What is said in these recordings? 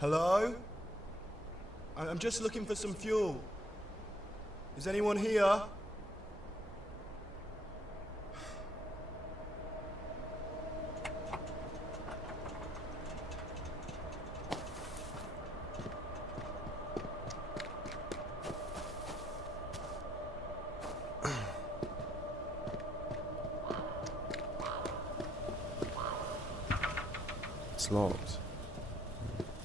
Hello? I'm just looking for some fuel. Is anyone here? It's locked.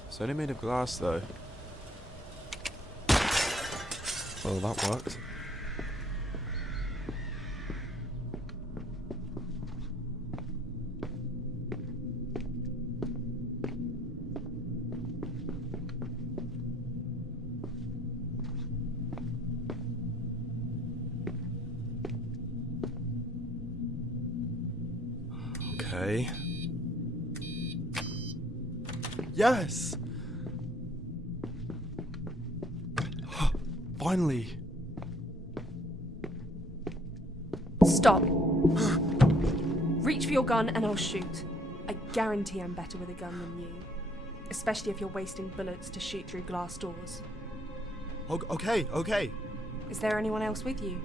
It's only made of glass, though. Well, that worked. Okay. Yes! Finally! Stop. Reach for your gun and I'll shoot. I guarantee I'm better with a gun than you. Especially if you're wasting bullets to shoot through glass doors. Okay. Is there anyone else with you?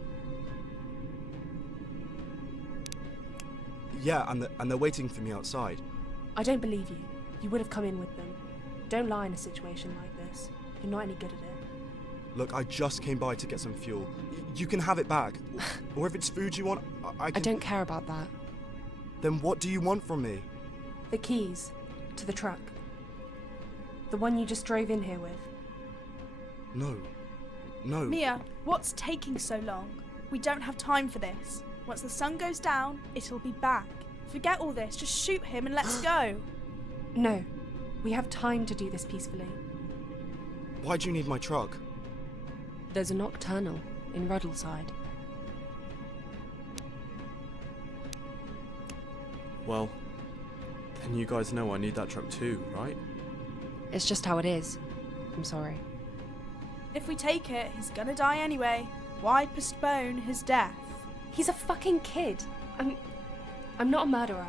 Yeah, and they're waiting for me outside. I don't believe you. You would have come in with them. Don't lie in a situation like this. You're not any good at it. Look, I just came by to get some fuel. You can have it back. Or if it's food you want, I can... I don't care about that. Then what do you want from me? The keys to the truck. The one you just drove in here with. No. Mia, what's taking so long? We don't have time for this. Once the sun goes down, it'll be back. Forget all this, just shoot him and let's go. No. We have time to do this peacefully. Why do you need my truck? There's a Nocturnal in Ruddleside. Well, then you guys know I need that truck too, right? It's just how it is. I'm sorry. If we take it, he's gonna die anyway. Why postpone his death? He's a fucking kid. I'm not a murderer.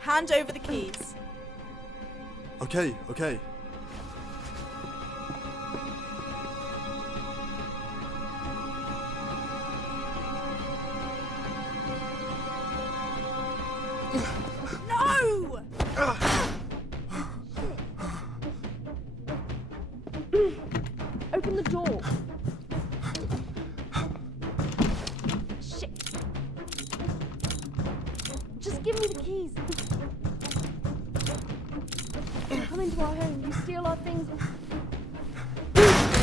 Hand over the keys. Okay. No! Open the door. Shit. Just give me the keys. You come into our home, you steal our things.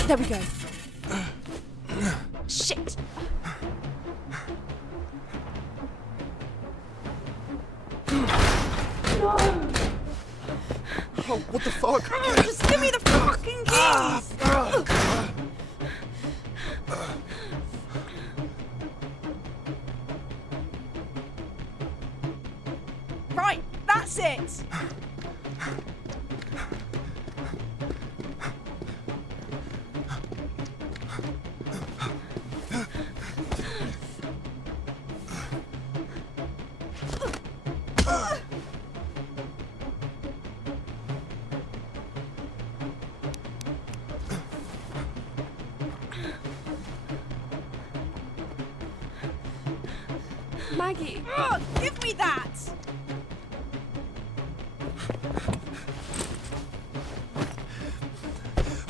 There we go. Shit. No! Oh, what the fuck? Just give me the fucking keys! Right, that's it! Maggie. Give me that!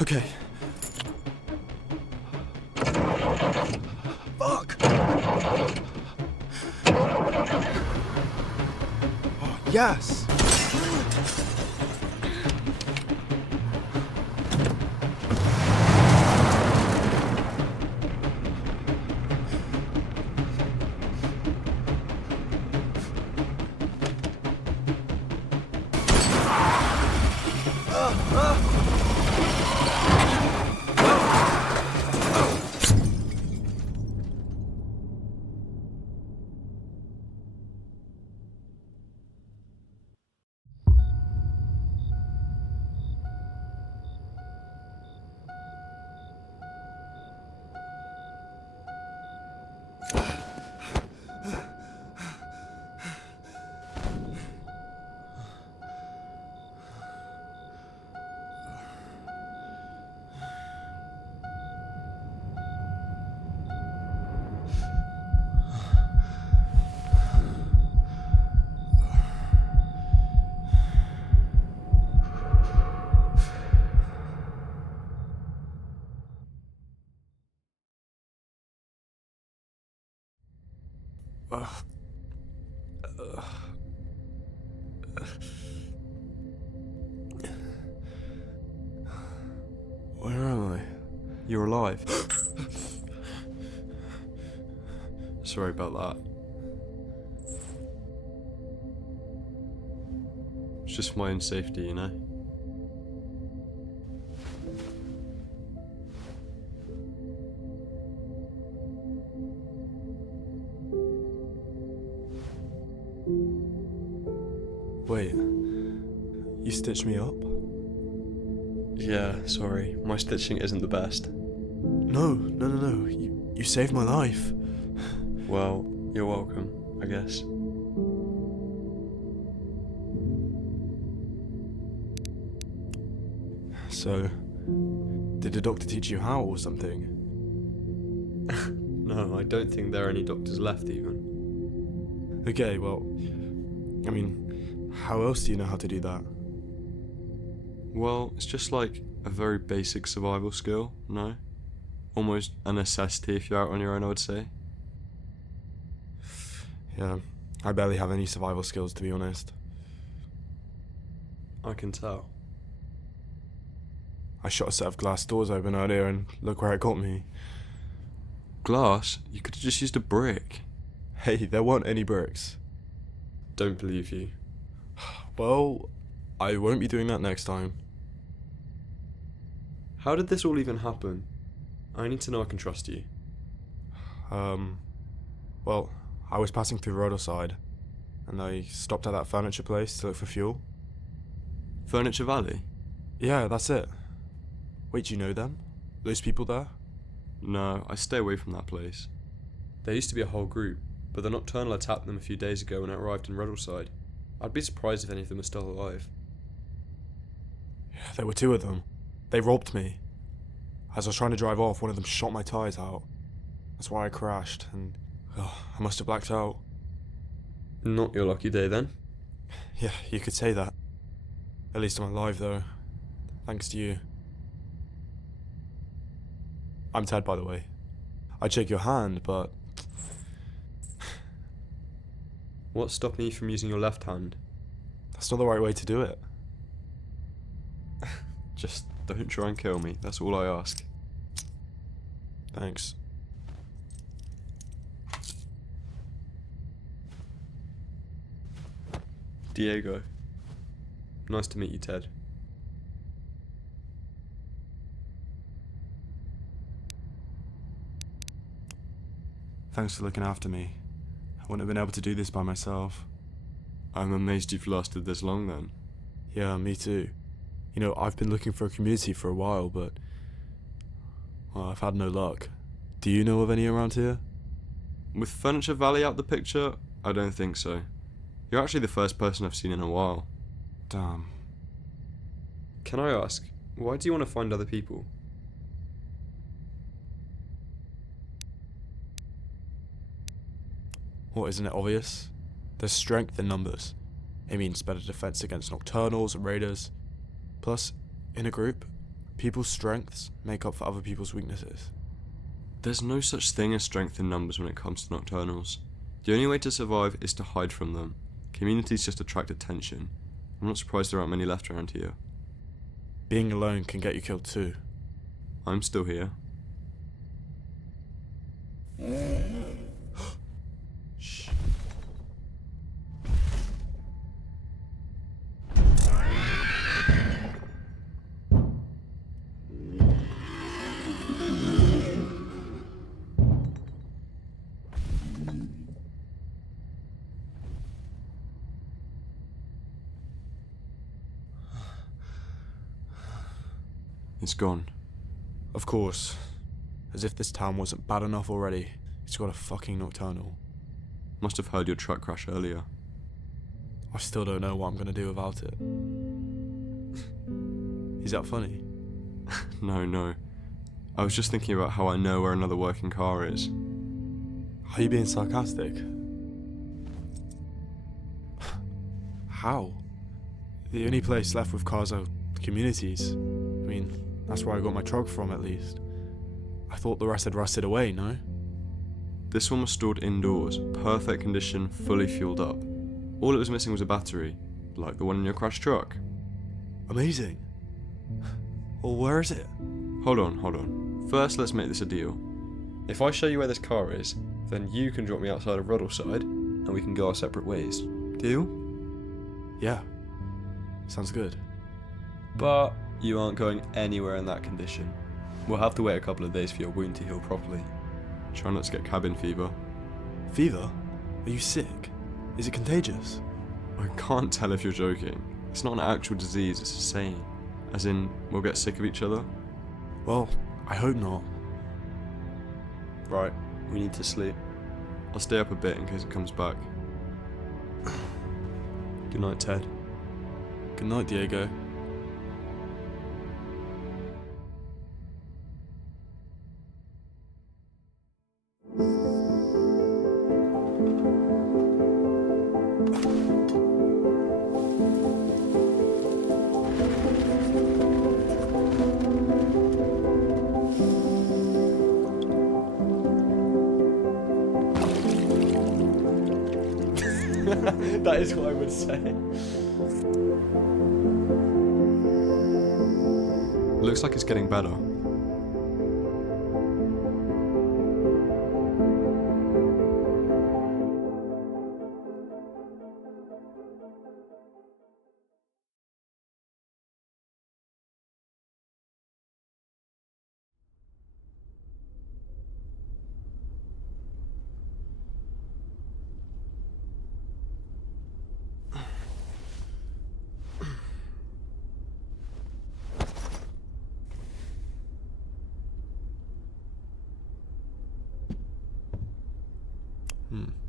Okay. Fuck! Oh, yes! Where am I? You're alive. Sorry about that. It's just for my own safety, you know? Wait, you stitched me up? Yeah, sorry. My stitching isn't the best. No. You saved my life. Well, you're welcome, I guess. So, did the doctor teach you how or something? No, I don't think there are any doctors left even. Okay, well, I mean, how else do you know how to do that? Well, it's just like a very basic survival skill, no? Almost a necessity if you're out on your own, I would say. Yeah, I barely have any survival skills, to be honest. I can tell. I shot a set of glass doors open earlier and look where it got me. Glass? You could have just used a brick. Hey, there weren't any bricks. Don't believe you. Well, I won't be doing that next time. How did this all even happen? I need to know I can trust you. Well, I was passing through Ruddleside, and I stopped at that furniture place to look for fuel. Furniture Valley? Yeah, that's it. Wait, do you know them? Those people there? No, I stay away from that place. There used to be a whole group, but the Nocturnal attacked them a few days ago when it arrived in Ruddleside. I'd be surprised if any of them are still alive. Yeah, there were two of them. They robbed me. As I was trying to drive off, one of them shot my tyres out. That's why I crashed, and I must have blacked out. Not your lucky day then. Yeah, you could say that. At least I'm alive, though. Thanks to you. I'm Ted, by the way. I'd shake your hand, but... What's stopping you from using your left hand? that's not the right way to do it. Just don't try and kill me, that's all I ask. Thanks. Diego. Nice to meet you, Ted. Thanks for looking after me. I wouldn't have been able to do this by myself. I'm amazed you've lasted this long then. Yeah, me too. You know, I've been looking for a community for a while, but... well, I've had no luck. Do you know of any around here? With Furniture Valley out the picture, I don't think so. You're actually the first person I've seen in a while. Damn. Can I ask, why do you want to find other people? What, isn't it obvious? There's strength in numbers. It means better defense against Nocturnals and Raiders. Plus, in a group, people's strengths make up for other people's weaknesses. There's no such thing as strength in numbers when it comes to Nocturnals. The only way to survive is to hide from them. Communities just attract attention. I'm not surprised there aren't many left around here. Being alone can get you killed too. I'm still here. Shh. It's gone. Of course. As if this town wasn't bad enough already. It's got a fucking Nocturnal. Must have heard your truck crash earlier. I still don't know what I'm gonna do without it. Is that funny? No. I was just thinking about how I know where another working car is. Are you being sarcastic? How? The only place left with cars are communities. I mean, that's where I got my truck from, at least. I thought the rest had rusted away, no? This one was stored indoors, perfect condition, fully fueled up. All it was missing was a battery, like the one in your crashed truck. Amazing. Well, where is it? Hold on. First, let's make this a deal. If I show you where this car is, then you can drop me outside of Ruddleside, and we can go our separate ways. Deal? Yeah. Sounds good. But you aren't going anywhere in that condition. We'll have to wait a couple of days for your wound to heal properly. Try not to get cabin fever. Fever? Are you sick? Is it contagious? I can't tell if you're joking. It's not an actual disease, it's a saying. As in, we'll get sick of each other. Well, I hope not. Right, we need to sleep. I'll stay up a bit in case it comes back. Good night, Ted. Good night, Diego. That is what I would say. Looks like it's getting better.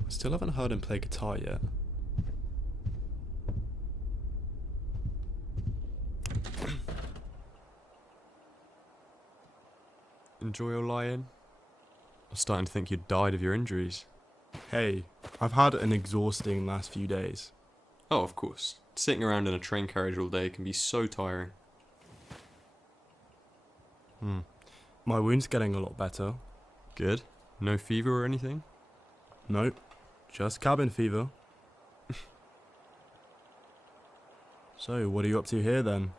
Still haven't heard him play guitar yet. Enjoy your lie-in? I'm starting to think you died of your injuries. Hey, I've had an exhausting last few days. Oh, of course. Sitting around in a train carriage all day can be so tiring. My wound's getting a lot better. Good. No fever or anything? Nope, just cabin fever. So, what are you up to here then?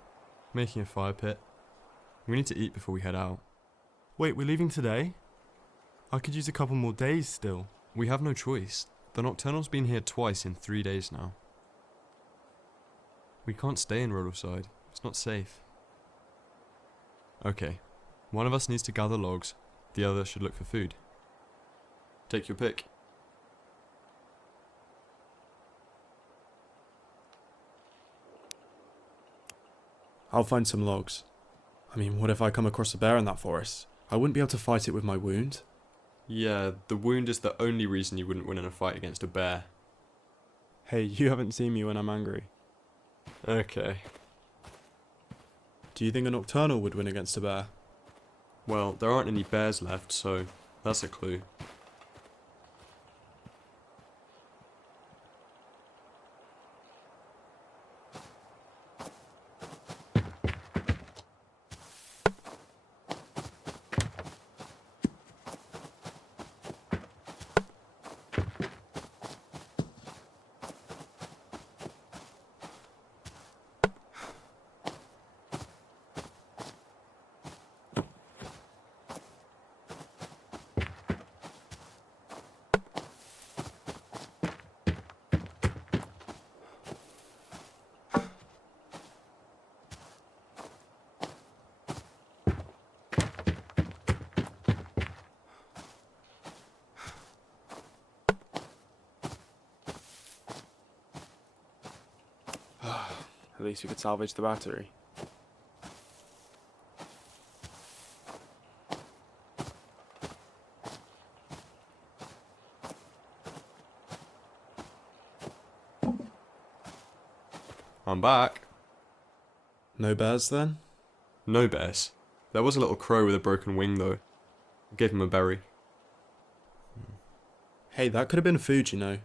Making a fire pit. We need to eat before we head out. Wait, we're leaving today? I could use a couple more days still. We have no choice. The Nocturnals been here twice in 3 days now. We can't stay in Ruddleside. It's not safe. Okay. One of us needs to gather logs. The other should look for food. Take your pick. I'll find some logs. I mean, what if I come across a bear in that forest? I wouldn't be able to fight it with my wound. Yeah, the wound is the only reason you wouldn't win in a fight against a bear. Hey, you haven't seen me when I'm angry. Okay. Do you think a Nocturnal would win against a bear? Well, there aren't any bears left, so that's a clue. At least we could salvage the battery. I'm back. No bears then? No bears. There was a little crow with a broken wing though. I gave him a berry. Hey, that could have been food, you know.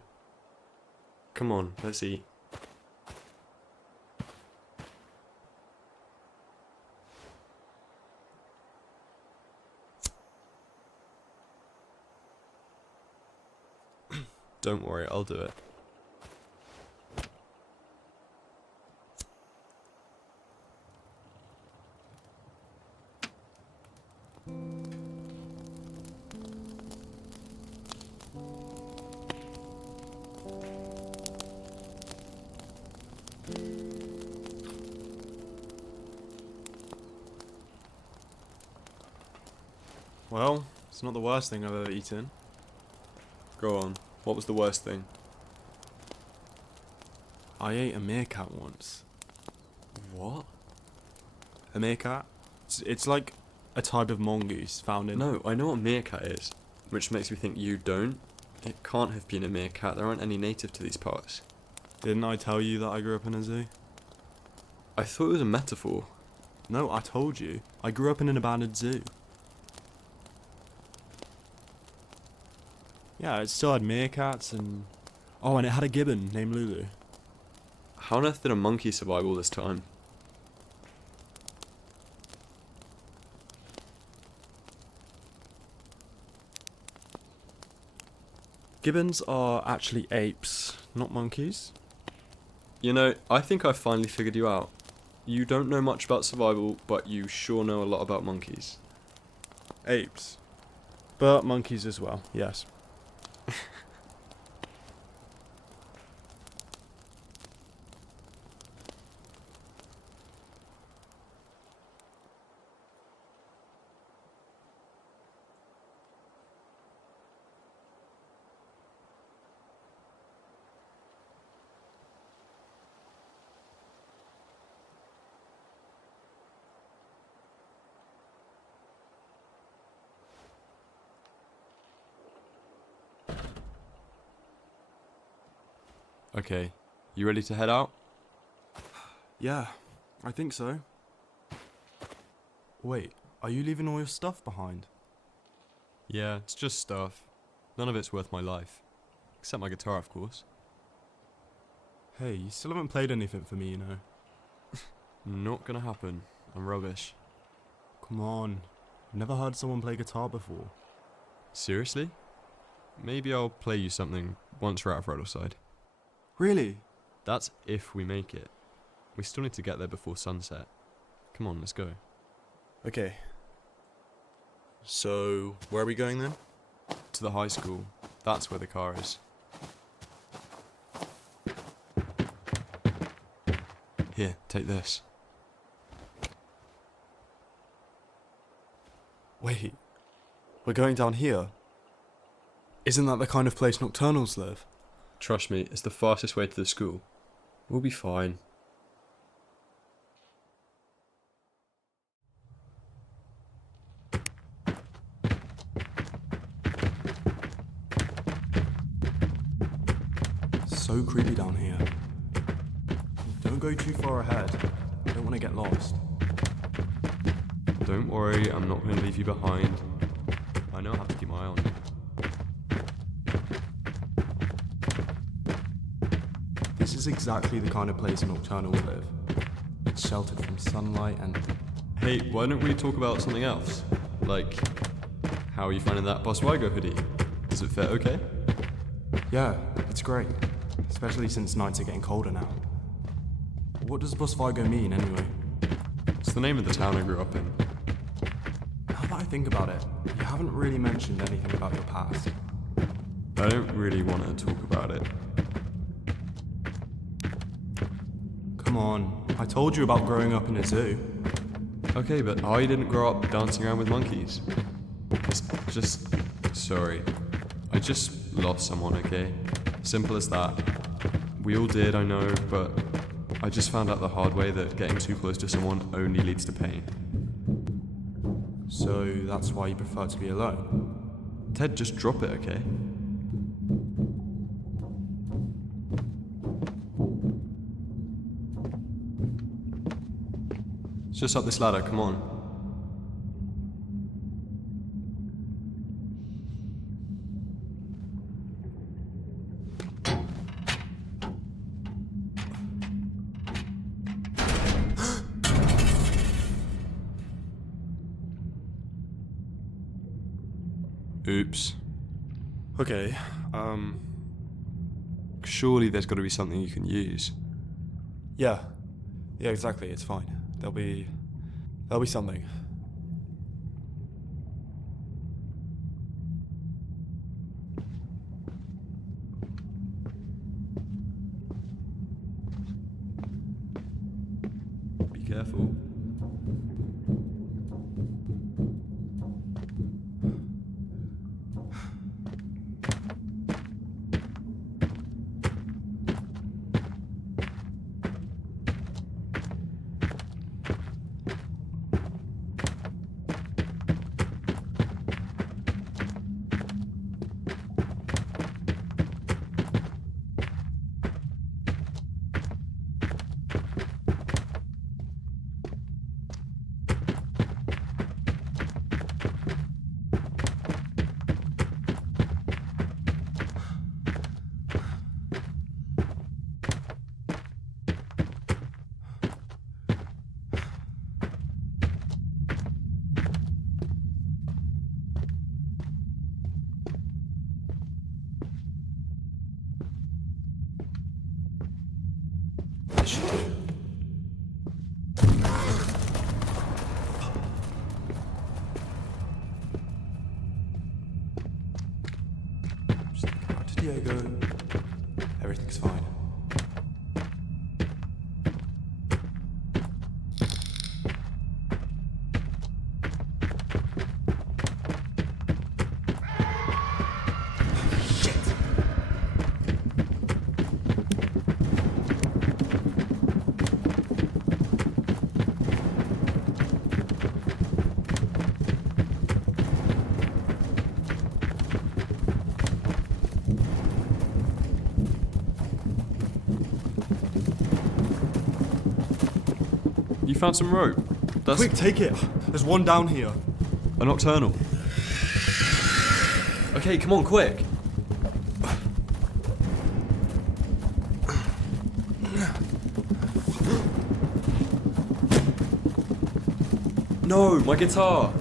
Come on, let's eat. Don't worry, I'll do it. Well, it's not the worst thing I've ever eaten. Go on. What was the worst thing? I ate a meerkat once. What? A meerkat? It's like a type of mongoose found in... No, I know what meerkat is, which makes me think you don't. It can't have been a meerkat. There aren't any native to these parts. Didn't I tell you that I grew up in a zoo? I thought it was a metaphor. No, I told you. I grew up in an abandoned zoo. Yeah, it still had meerkats and... Oh, and it had a gibbon named Lulu. How on earth did a monkey survive all this time? Gibbons are actually apes, not monkeys. You know, I think I finally figured you out. You don't know much about survival, but you sure know a lot about monkeys. Apes. But monkeys as well, yes. Okay, you ready to head out? Yeah, I think so. Wait, are you leaving all your stuff behind? Yeah, it's just stuff. None of it's worth my life. Except my guitar, of course. Hey, you still haven't played anything for me, you know. Not gonna happen. I'm rubbish. Come on, I've never heard someone play guitar before. Seriously? Maybe I'll play you something once we're out of Ruddleside. Really? That's if we make it. We still need to get there before sunset. Come on, let's go. Okay. So, where are we going then? To the high school. That's where the car is. Here, take this. Wait, we're going down here? Isn't that the kind of place Nocturnals live? Trust me, it's the fastest way to the school. We'll be fine. So creepy down here. Don't go too far ahead. I don't want to get lost. Don't worry, I'm not going to leave you behind. I know how to keep my eye on you. This is exactly the kind of place Nocturnals live. It's sheltered from sunlight and... Hey, why don't we talk about something else? Like, how are you finding that Boss Vigo hoodie? Does it fit okay? Yeah, it's great. Especially since nights are getting colder now. What does Boss Vigo mean, anyway? It's the name of the town I grew up in. Now that I think about it, you haven't really mentioned anything about your past. I don't really want to talk about it. Come on, I told you about growing up in a zoo. Okay, but I didn't grow up dancing around with monkeys. It's just... sorry. I just lost someone, okay? Simple as that. We all did, I know, but I just found out the hard way that getting too close to someone only leads to pain. So that's why you prefer to be alone? Ted, just drop it, okay? It's just up this ladder, come on. Oops. Okay, surely there's got to be something you can use. Yeah. Yeah, exactly. It's fine. There'll be something. Be careful. This should do. Just thinking about Diego. Everything's fine. You found some rope. That's Quick, take it. There's one down here. a nocturnal. Okay, come on, quick. No, my guitar.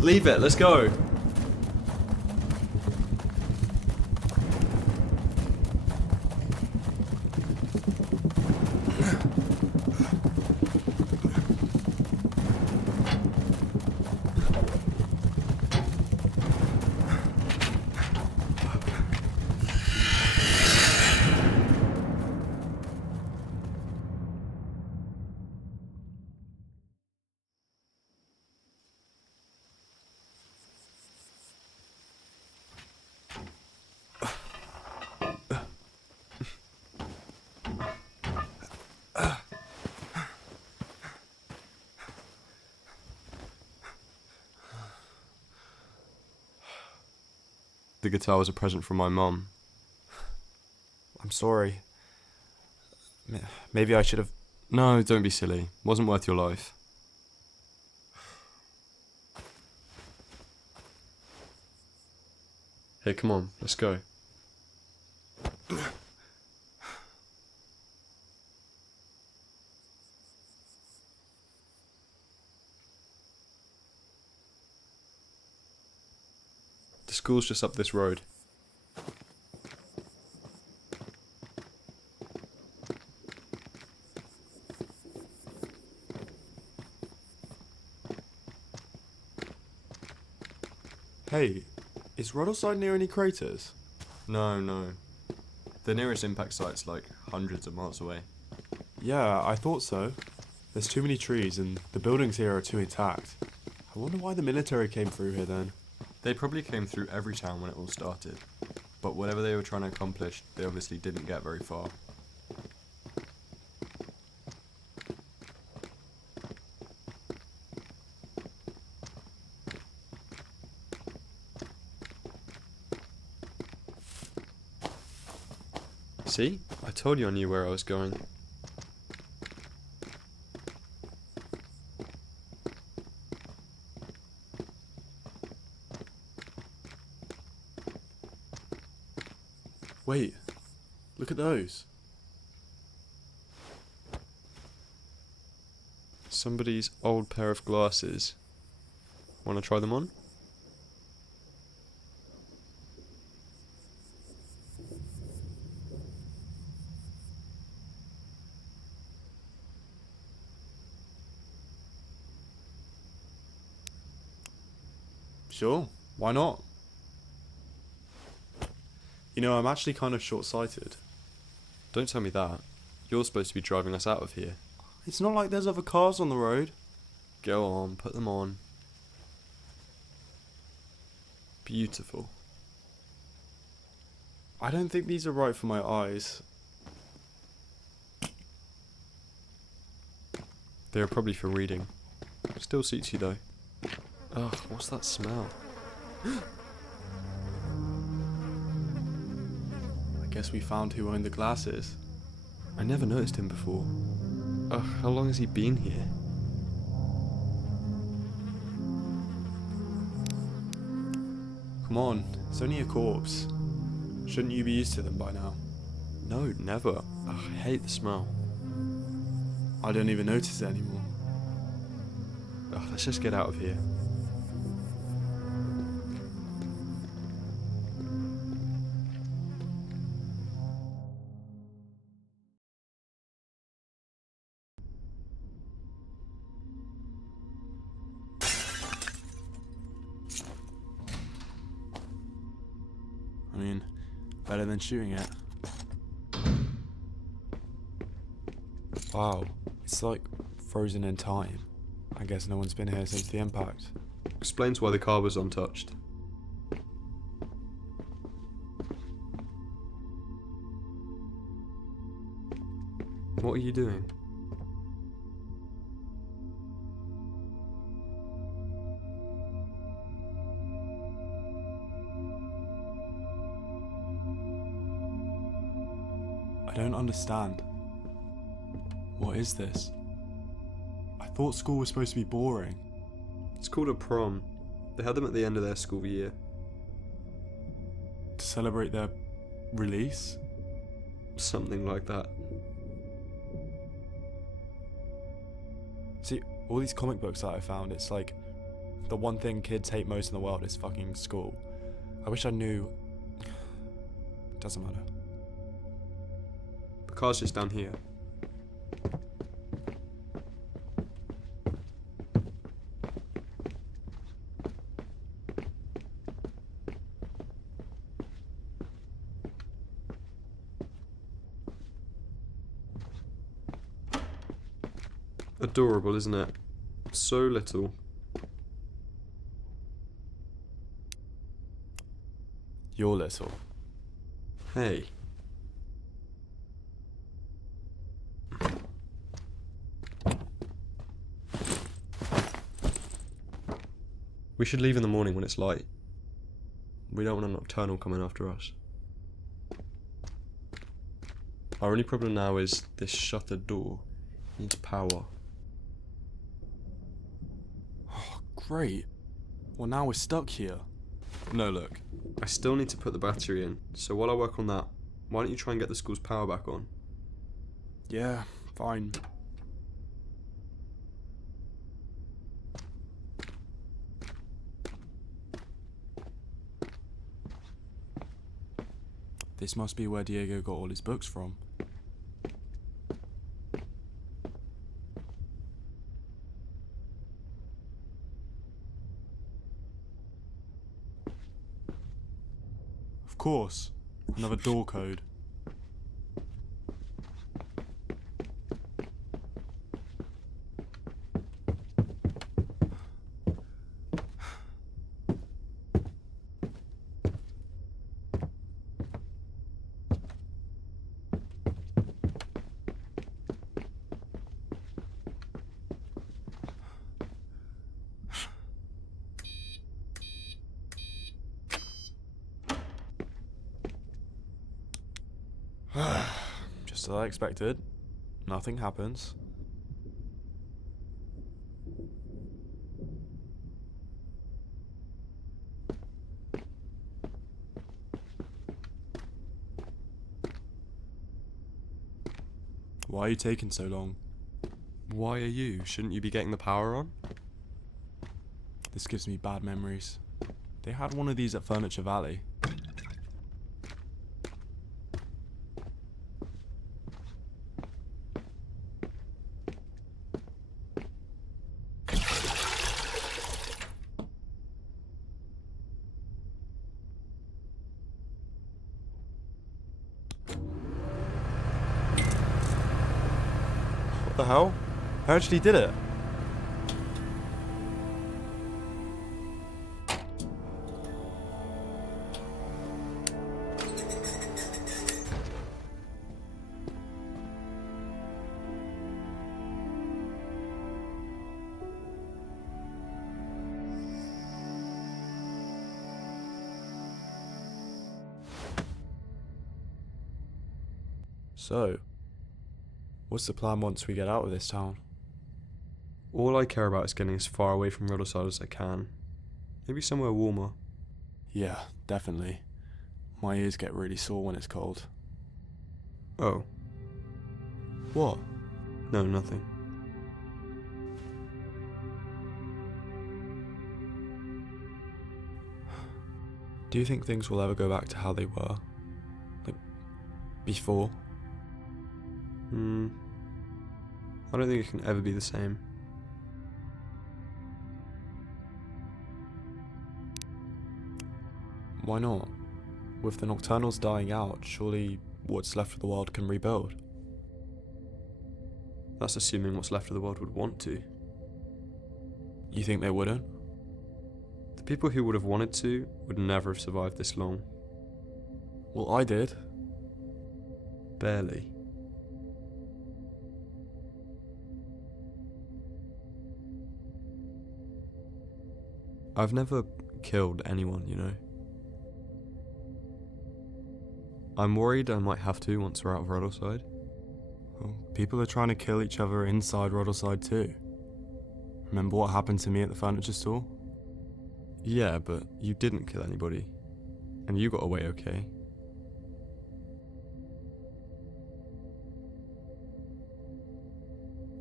Leave it, let's go. The guitar was a present from my mum. I'm sorry. Maybe I should have. No, don't be silly. Wasn't worth your life. Hey, come on, let's go. The school's just up this road. Hey, is Ruddleside near any craters? No. The nearest impact site's like hundreds of miles away. Yeah, I thought so. There's too many trees and the buildings here are too intact. I wonder why the military came through here then. They probably came through every town when it all started. But whatever they were trying to accomplish, they obviously didn't get very far. See? I told you I knew where I was going. Wait, look at those. Somebody's old pair of glasses. Want to try them on? Sure, why not? You know, I'm actually kind of short-sighted. Don't tell me that. You're supposed to be driving us out of here. It's not like there's other cars on the road. Go on, put them on. Beautiful. I don't think these are right for my eyes. They are probably for reading. Still suits you though. Ugh, what's that smell? I guess we found who owned the glasses. I never noticed him before. Ugh, how long has he been here? Come on, it's only a corpse. Shouldn't you be used to them by now? No, never. Ugh, I hate the smell. I don't even notice it anymore. Ugh, let's just get out of here. I mean, better than shooting it. Wow, it's like frozen in time. I guess no one's been here since the impact. Explains why the car was untouched. What are you doing? I don't understand. What is this? I thought school was supposed to be boring. It's called a prom. They had them at the end of their school year. To celebrate their release? Something like that. See, all these comic books that I found, it's like the one thing kids hate most in the world is fucking school. I wish I knew. Doesn't matter. The car's just down here. Adorable, isn't it? So little. You're little. Hey. We should leave in the morning when it's light. We don't want a nocturnal coming after us. Our only problem now is this shuttered door needs power. Oh, great. Well, now we're stuck here. No, look. I still need to put the battery in, so while I work on that, why don't you try and get the school's power back on? Yeah, fine. This must be where Diego got all his books from. Of course, another door code. Just as I expected. Nothing happens. Why are you taking so long? Why are you? Shouldn't you be getting the power on? This gives me bad memories. They had one of these at Furniture Valley. The hell? I actually did it. So, what's the plan once we get out of this town? All I care about is getting as far away from Ruddleside as I can. Maybe somewhere warmer. Yeah, definitely. My ears get really sore when it's cold. Oh, What? no, nothing. Do you think things will ever go back to how they were? Like, before? I don't think it can ever be the same. Why not? With the Nocturnals dying out, surely what's left of the world can rebuild. That's assuming what's left of the world would want to. You think they wouldn't? The people who would have wanted to would never have survived this long. Well, I did. Barely. I've never killed anyone, you know. I'm worried I might have to once we're out of Ruddleside. Well, people are trying to kill each other inside Ruddleside too. Remember what happened to me at the furniture store? Yeah, but you didn't kill anybody. And you got away okay.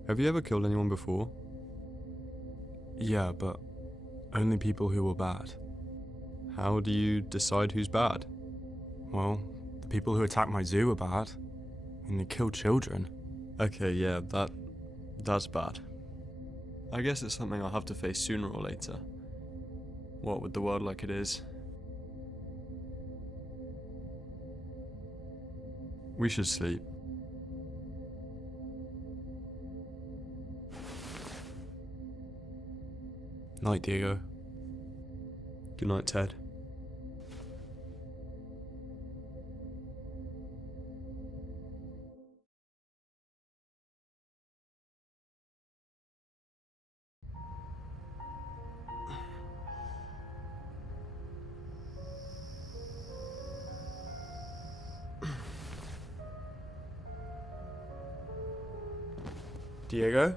Have you ever killed anyone before? Yeah, but only people who were bad. How do you decide who's bad? Well, the people who attacked my zoo were bad. And they killed children. Okay, yeah, that's bad. I guess it's something I'll have to face sooner or later. What with the world like it is. We should sleep. Night, Diego. Good night, Ted. Diego?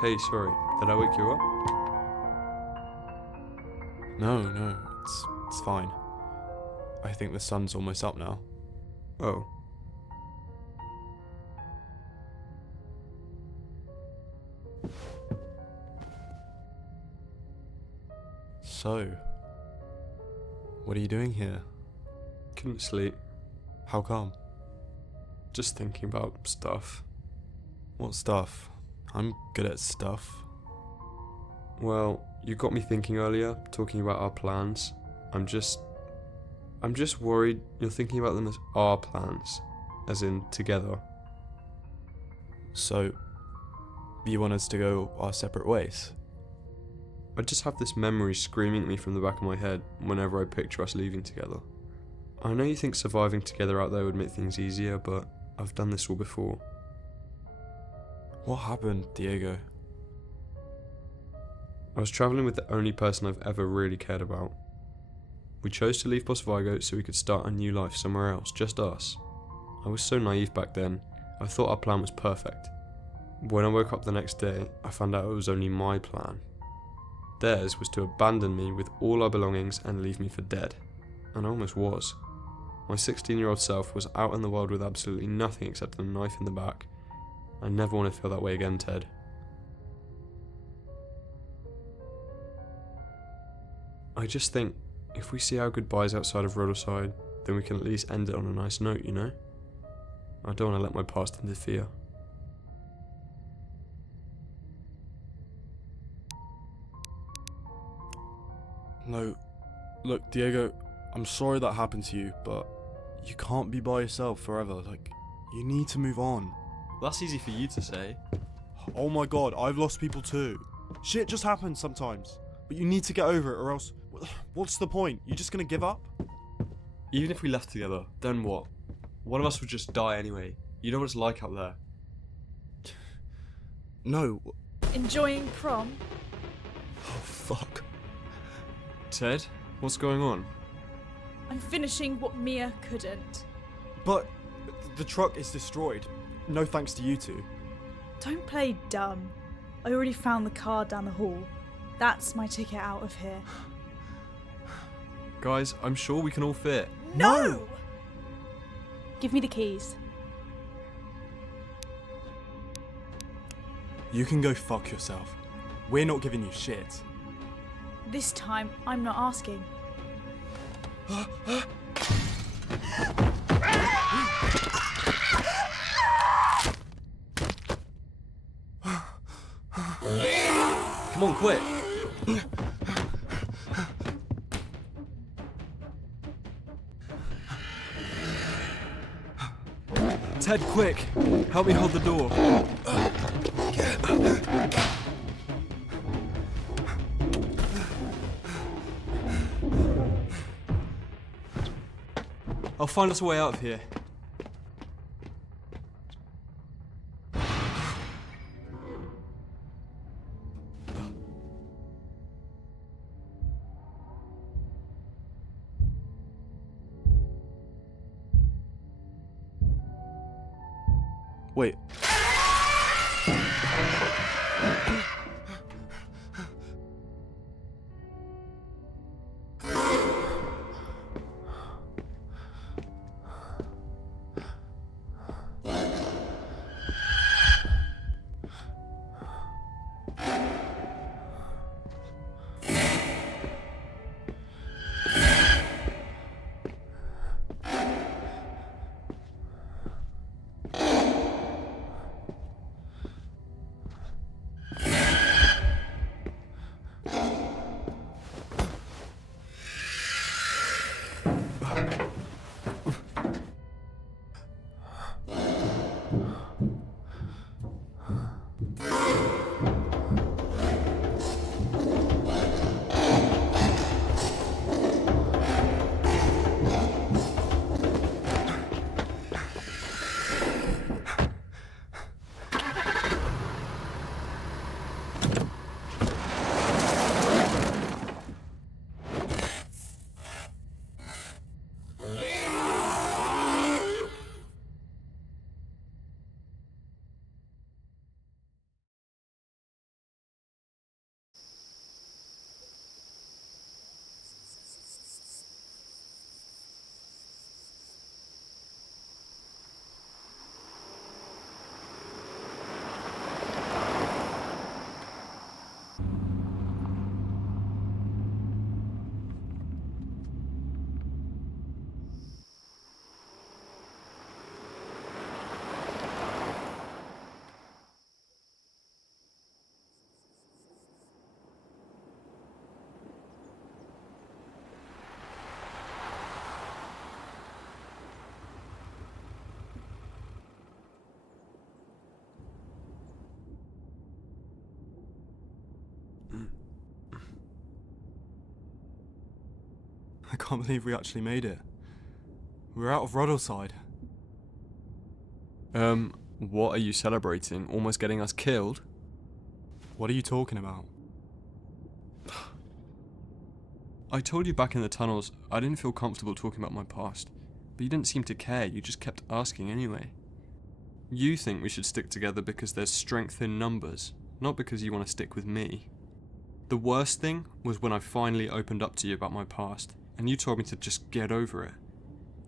Hey, sorry, did I wake you up? No, it's fine. I think the sun's almost up now. Oh. So, what are you doing here? Couldn't sleep. How come? Just thinking about stuff. What stuff? I'm good at stuff. Well, you got me thinking earlier, talking about our plans. I'm just worried you're thinking about them as our plans, as in together. So, you want us to go our separate ways? I just have this memory screaming at me from the back of my head whenever I picture us leaving together. I know you think surviving together out there would make things easier, but I've done this all before. What happened, Diego? I was travelling with the only person I've ever really cared about. We chose to leave Bos Vigo so we could start a new life somewhere else, just us. I was so naive back then, I thought our plan was perfect. When I woke up the next day, I found out it was only my plan. Theirs was to abandon me with all our belongings and leave me for dead. And I almost was. My 16-year-old self was out in the world with absolutely nothing except a knife in the back. I never want to feel that way again, Ted. I just think, if we see our goodbyes outside of Ruddleside, then we can at least end it on a nice note, you know? I don't want to let my past interfere. No, look, Diego, I'm sorry that happened to you, but you can't be by yourself forever. Like, you need to move on. That's easy for you to say. Oh my god, I've lost people too. Shit just happens sometimes. But you need to get over it, or else, what's the point? You just gonna give up? Even if we left together, then what? One of us would just die anyway. You know what it's like out there. No. Enjoying prom? Oh, fuck. Ted, what's going on? I'm finishing what Mia couldn't. But the truck is destroyed. No thanks to you two. Don't play dumb. I already found the car down the hall. That's my ticket out of here. Guys, I'm sure we can all fit. No! Give me the keys. You can go fuck yourself. We're not giving you shit. This time, I'm not asking. Come on, quick! Ted, quick! Help me hold the door. I'll find us a way out of here. Wait. I can't believe we actually made it. We're out of Ruddleside. What are you celebrating? Almost getting us killed? What are you talking about? I told you back in the tunnels I didn't feel comfortable talking about my past, but you didn't seem to care, you just kept asking anyway. You think we should stick together because there's strength in numbers, not because you want to stick with me. The worst thing was when I finally opened up to you about my past, and you told me to just get over it.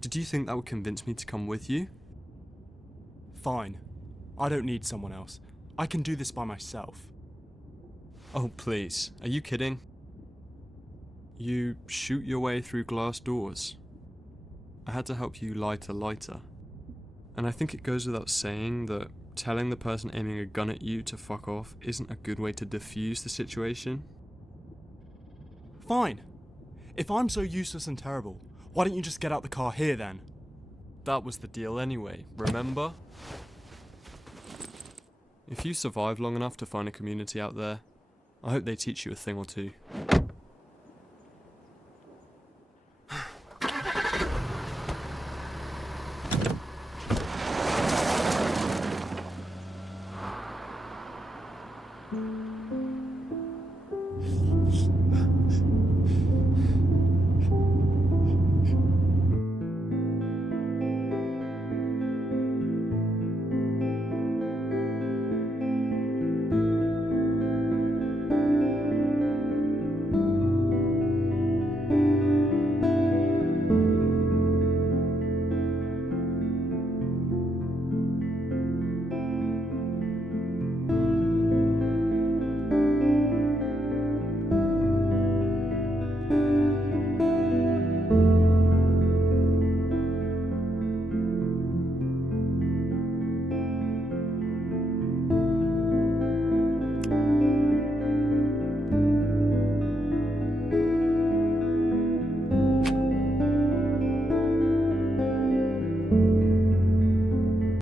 Did you think that would convince me to come with you? Fine. I don't need someone else. I can do this by myself. Oh please, are you kidding? You shoot your way through glass doors. I had to help you light a lighter. And I think it goes without saying that telling the person aiming a gun at you to fuck off isn't a good way to defuse the situation. Fine. If I'm so useless and terrible, why don't you just get out the car here then? That was the deal anyway, remember? If you survive long enough to find a community out there, I hope they teach you a thing or two.